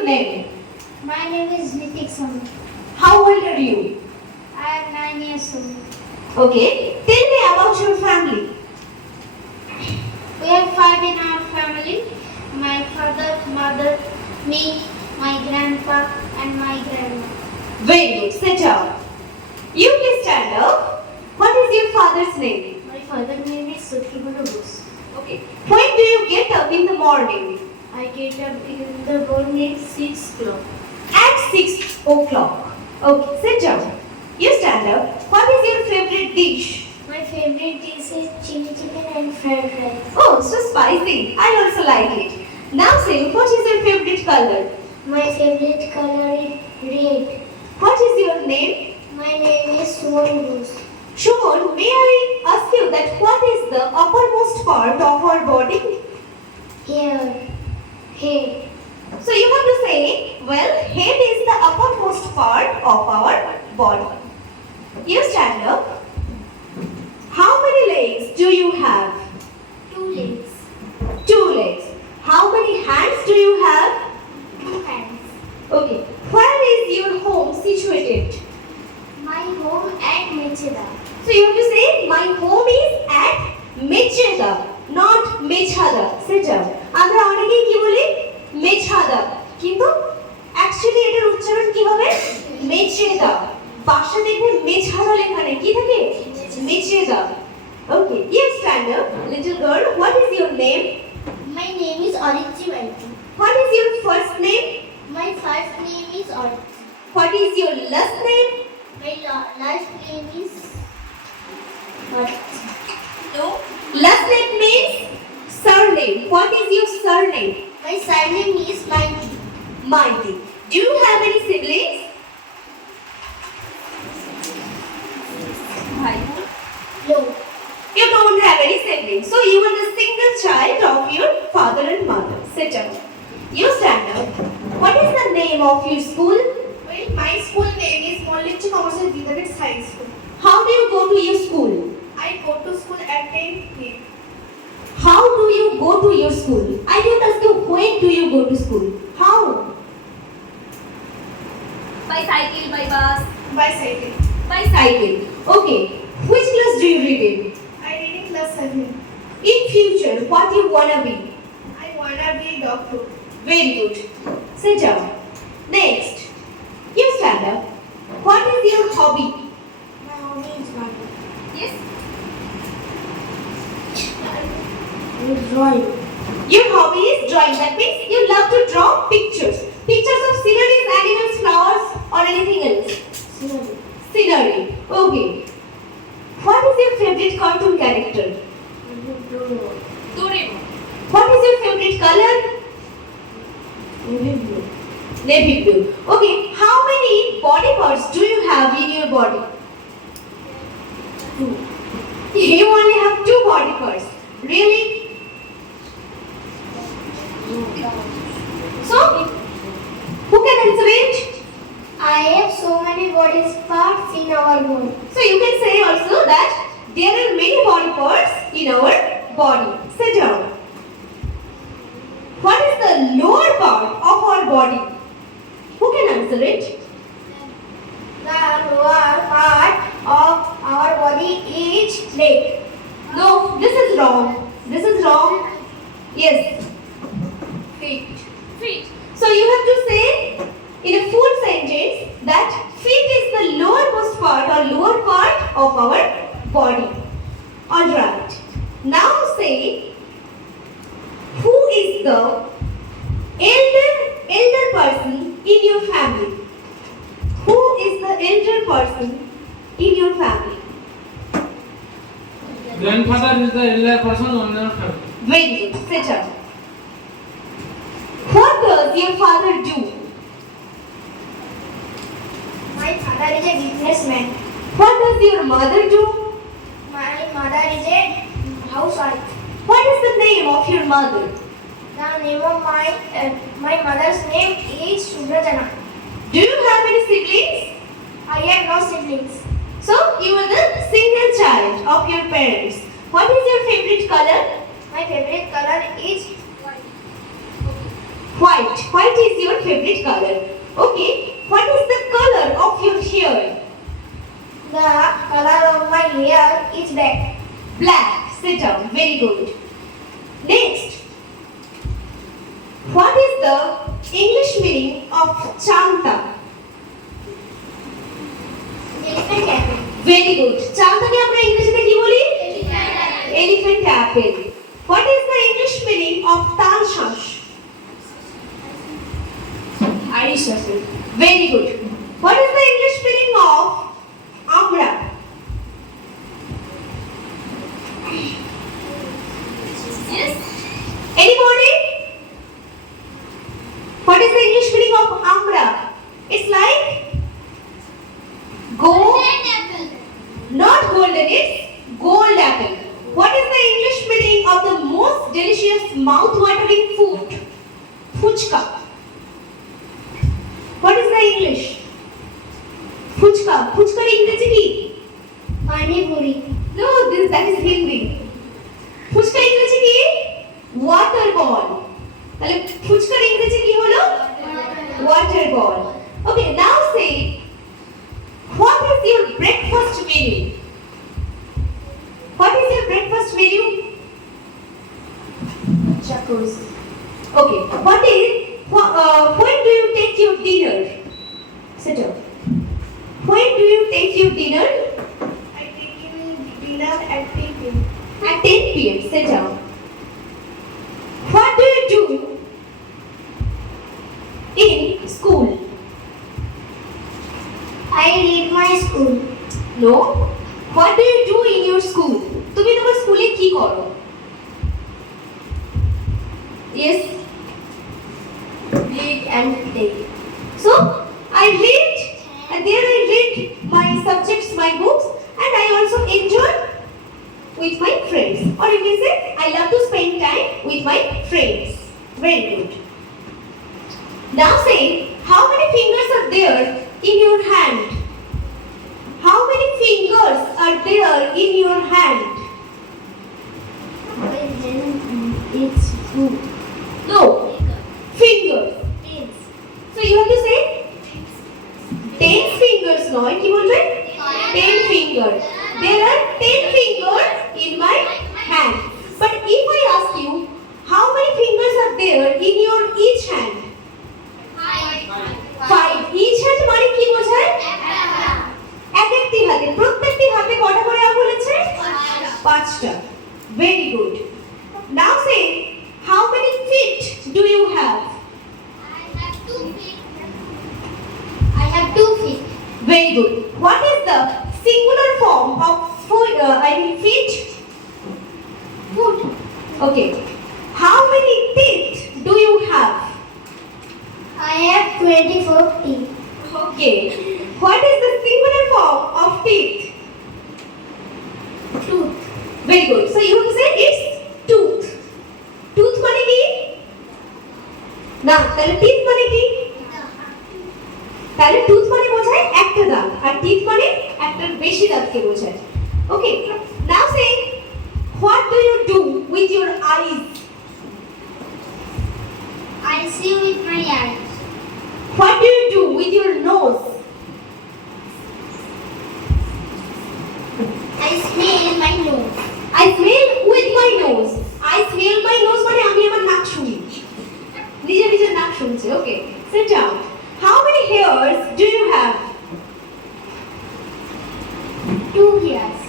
your name? My name is Nitik Samu. How old are you? I am 9 years old. Okay. Tell me about your family. We are 5 in our family. My father, mother, me, my grandpa and my grandma. Very good. Sit down. You please stand up. What is your father's name? My father's name is Sukhibulu Bose. Okay. When do you get up in the morning? I get up in the morning 6 o'clock. At 6 o'clock. Okay. Sit down. You stand up. What is your favorite dish? My favorite dish is chili chicken and fried rice. Oh, so spicy. I also like it. Now say, what is your favorite color? My favorite color is red. What is your name? My name is Suman Bose. Shumon, may I ask you that what is the uppermost part of our body? Here. Head. So you want to say, well, head is the uppermost part of our body. You stand up. How many legs do you have? 2 legs. 2 legs. How many hands do you have? 2 hands. Okay. Where is your home situated? My home at Mecheda. So you have to say, my home is at Mecheda, not Mechada. Sit down. আমরা অনেকেই কি বলি মেছাদা, কিন্তু actually এটার উচ্চারণ কি হবে? মেচেদা। বাসা দেখবে মেছাদা লেখা নেই, কি থাকে? Mecheda. Okay, you stand up, little girl. What is your name? My name is Aditya Vaidya. What is your first name? My first name is Aditya. What is your last name? My last name is Aditya. No. Last name means surname. What is your surname? My surname is Mighty. Mighty. Do you have any siblings? No. You don't have any siblings. So you are the single child of your father and mother. Sit down. You stand up. What is the name of your school? Well, my school name is Mollitchi Commercial Vidavid High School. How do you go to your school? I go to school at 10 p.m. How do you go to your school? I didn't ask you when do you go to school. How? By cycle, by bus, Bicycle. by cycle. Okay. Which class do you read in? I read in class 7. In future, what you wanna be? I wanna be a doctor. Very good. Sit down. Next, you stand up. What is your hobby? My hobby is gardening. Yes. Drawing. Your hobby is drawing. That means you love to draw pictures. Pictures of sceneries, animals, flowers, or anything else. Scenery. Scenery. Okay. What is your favorite cartoon character? Doraemon. What is your favorite color? Navy blue. Navy blue. Okay. How many body parts do you have in your body? 2. You only have 2 body parts. Really? So, who can answer it? I have so many body parts in our body. So you can say also that there are many body parts in our body. Sit down. What is the lower part of our body? Who can answer it? The lower part of our body is leg. No, this is wrong. This is wrong. Yes. Feet. Feet. So you have to say in a full sentence that feet is the lowermost part or lower part of our body. Alright. Now say, who is the elder person in your family? Who is the elder person in your family? Grandfather is the elder person in our family. Very good. Sit down. What does your father do? My father is a businessman. What does your mother do? My mother is a housewife. What is the name of your mother? The name of my mother's name is Subrajana. Do you have any siblings? I have no siblings. So you are the single child of your parents. What is your favorite color? My favorite color is White. White is your favorite color. Okay. What is the color of your hair? The color of my hair is black. Black. Sit down. Very good. Next. What is the English meaning of Chanta? Elephant apple. Very good. চালতাকে আমরা ইংরেজিতে কি বলি? Elephant apple. What is the English meaning of তালশাঁস? Aristotle. Very good. What is the English meaning of আমরা? Yes. Anybody? What is the English meaning of আমরা? It's like gold. Apple. Not golden, it's gold apple. What is the English meaning of the most delicious mouth-watering food? Fuchka. What is the English? Fuchka. Fuchka English ki? Pani puri. No, that is Hindi. Fuchka English ki? Water ball. তাহলে ফুচকার ইংরেজি কি হলো? Water ball. Okay, now say what is your breakfast menu? What is your breakfast menu? Chakos. Okay, when do you take your dinner? Sit down. When do you take your dinner? I take dinner at 10 p.m. At 10 p.m. Sit down. What do you do in school? I read my school. No. What do you do in your school? তুমি তোমার স্কুলে কি করো? Yes. Read and take. So I read, and there I read my subjects, my books, and I also enjoy with my friends. Or you can say I love to spend time with my friends. Very good. Now say how many fingers are there in your hand? How many fingers are there in your hand? It's food. No. Fingers. So you have to say 10 fingers নয় কি বলবে? 10 fingers. There are 10 fingers in my hand. But if I ask you how many fingers are there in your each hand? 5. Each hand মানে কি বোঝায়? এক একটি হাতে, প্রত্যেকটি হাতে কটা করে আঙুল আছে? 5টা. Very good. Now say how many feet do you have? I have 2 feet. Very good. What is the singular form of feet? Foot. Okay. How many teeth do you have? I have 24 teeth. Okay. What is the singular form of teeth? Tooth. Very good. So you have to say it's tooth. Tooth মানে কি? না, তাহলে teeth মানে কি? তাহলে tooth মানে বোঝায় একটা দাঁত আর teeth মানে একটার বেশি দাঁতকে বোঝায়। Okay. Now say what do you do with your eyes? I see with my eyes. What do you do with your nose? I smell my nose. I smell with my nose. I smell my nose মানে আমি আমার নাক শুনি। নিজের নাক শুনছে। Okay. Sit down. How many hairs do you have? 2 hairs.